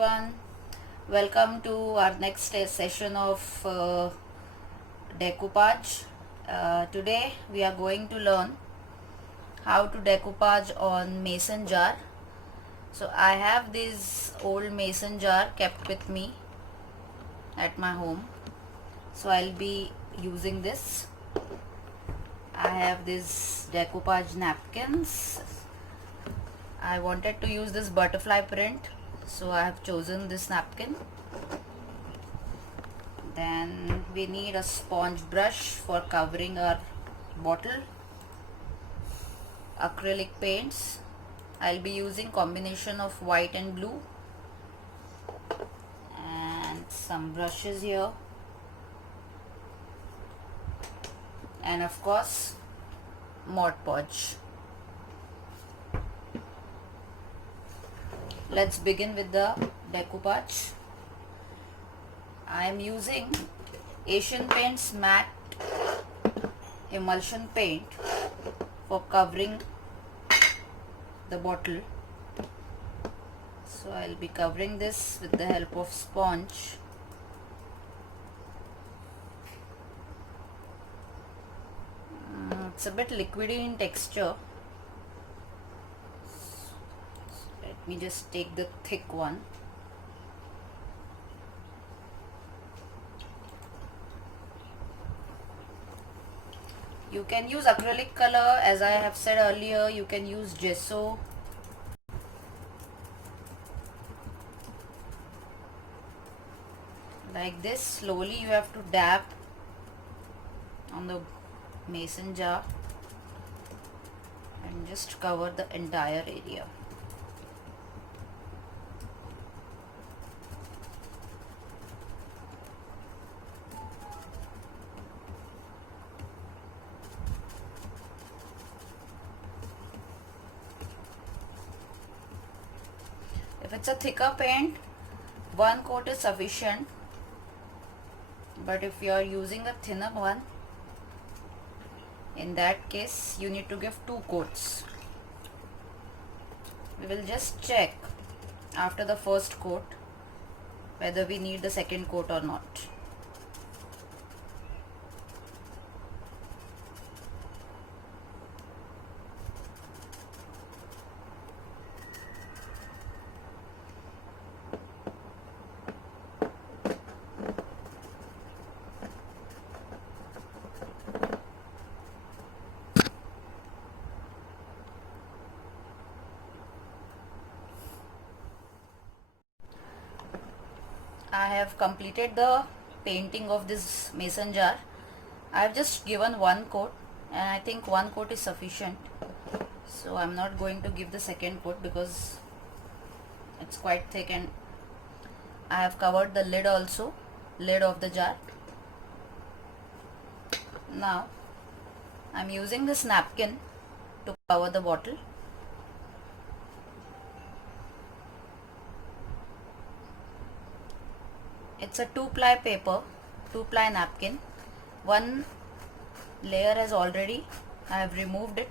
everyone. Welcome to our next session of decoupage. Today we are going to learn how to decoupage on mason jar. So I have this old mason jar kept with me at my home. So I'll be using this. I have these decoupage napkins. I wanted to use this butterfly print, so I have chosen this napkin. Then we need a sponge brush for covering our bottle, acrylic paints. I'll be using combination of white and blue, and some brushes here, and of course Mod Podge. Let's begin with the decoupage. I am using Asian Paints matte emulsion paint for covering the bottle. So I'll be covering this with the help of sponge. It's a bit liquidy in texture. Let me just take the thick one. You can use acrylic color, as I have said earlier. You can use gesso. Like this, slowly you have to dab on the mason jar and just cover the entire area. If it's a thicker paint, one coat is sufficient, but if you are using a thinner one, in that case you need to give 2 coats. We will just check after the first coat whether we need the second coat or not. I have completed the painting of this mason jar. I have just given 1 coat, and I think 1 coat is sufficient. So I'm not going to give the second coat because it's quite thick, and I have covered the lid also, lid of the jar. Now I'm using this napkin to cover the bottle. It's a 2-ply paper, 2-ply napkin. One layer has already, I have removed it,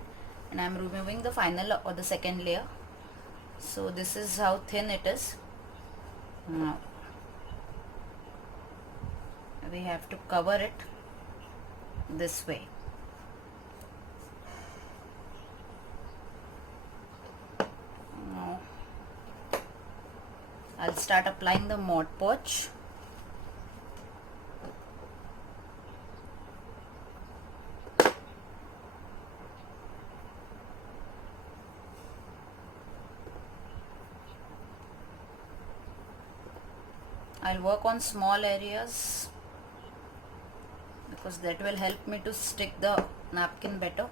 and I am removing the final or the second layer. So this is how thin it is. Now we have to cover it this way. Now I'll start applying the Mod Podge. I'll work on small areas because that will help me to stick the napkin better.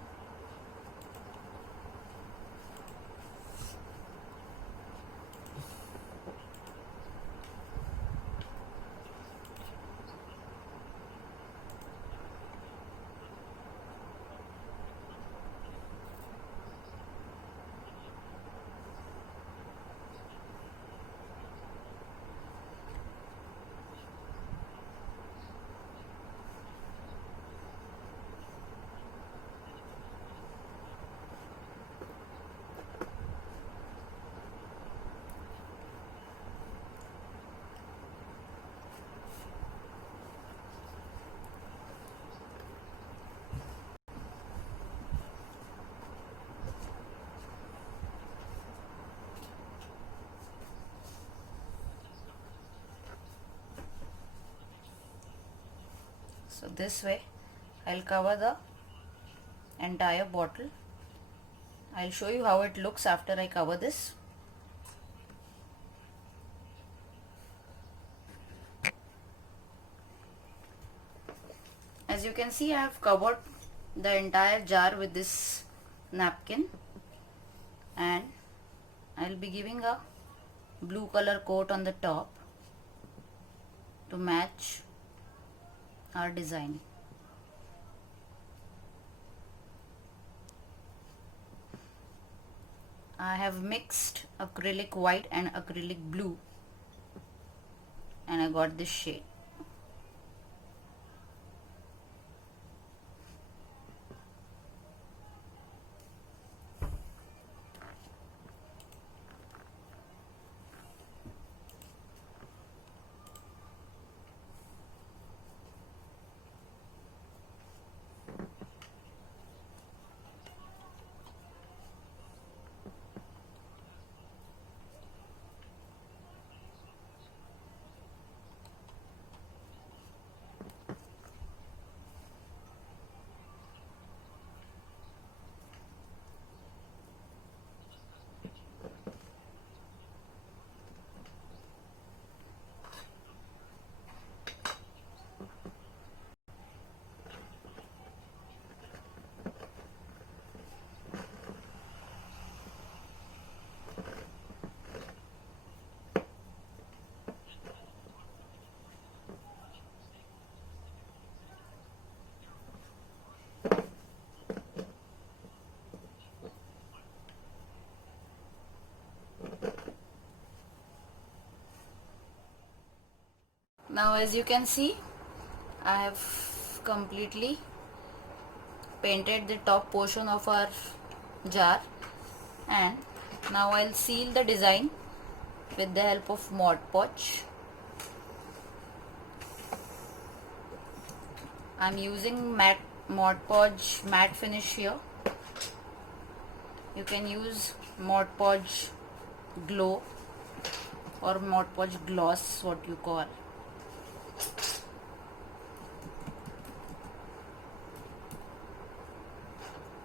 So this way I'll cover the entire bottle. I'll show you how it looks after I cover this. As you can see, I have covered the entire jar with this napkin, and I'll be giving a blue color coat on the top to match our design. I have mixed acrylic white and acrylic blue, and I got this shade. Now as you can see, I have completely painted the top portion of our jar, and now I'll seal the design with the help of Mod Podge. I'm using Mod Podge matte finish here. You can use Mod Podge glow or Mod Podge gloss, what you call.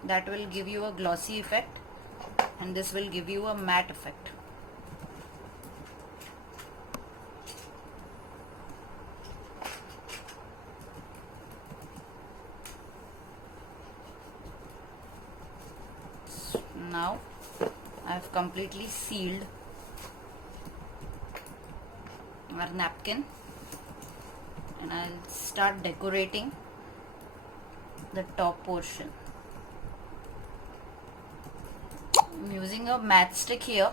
That will give you a glossy effect, and this will give you a matte effect. Now I have completely sealed our napkin, and I'll start decorating the top portion. I'm using a matchstick here.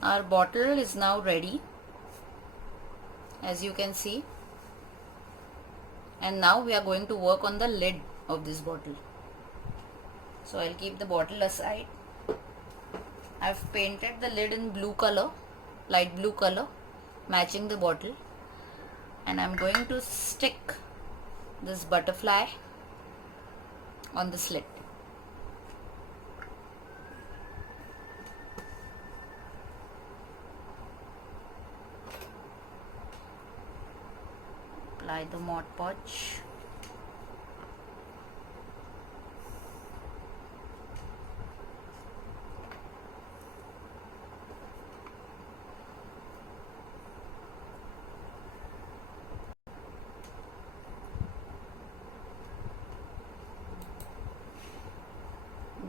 Our bottle is now ready, as you can see, and now we are going to work on the lid of this bottle. So I'll keep the bottle aside. I've painted the lid in blue color, light blue color, matching the bottle, and I'm going to stick this butterfly on the slit. Apply the Mod Podge.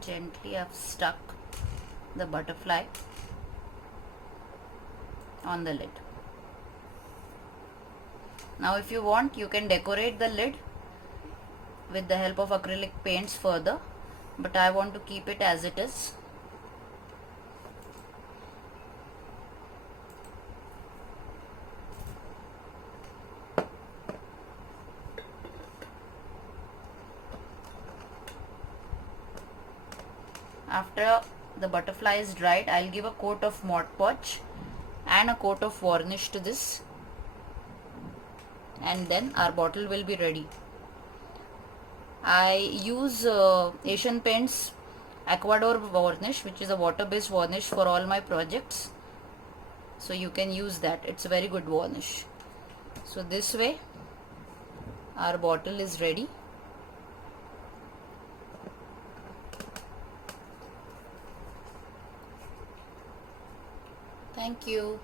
Gently I've stuck the butterfly on the lid. Now if you want, you can decorate the lid with the help of acrylic paints further, but I want to keep it as it is. After the butterfly is dried, I'll give a coat of Mod Podge and a coat of varnish to this, and then our bottle will be ready. I use Asian Paints Aquador varnish, which is a water based varnish for all my projects, so you can use that. It's a very good varnish. So this way our bottle is ready. Thank you.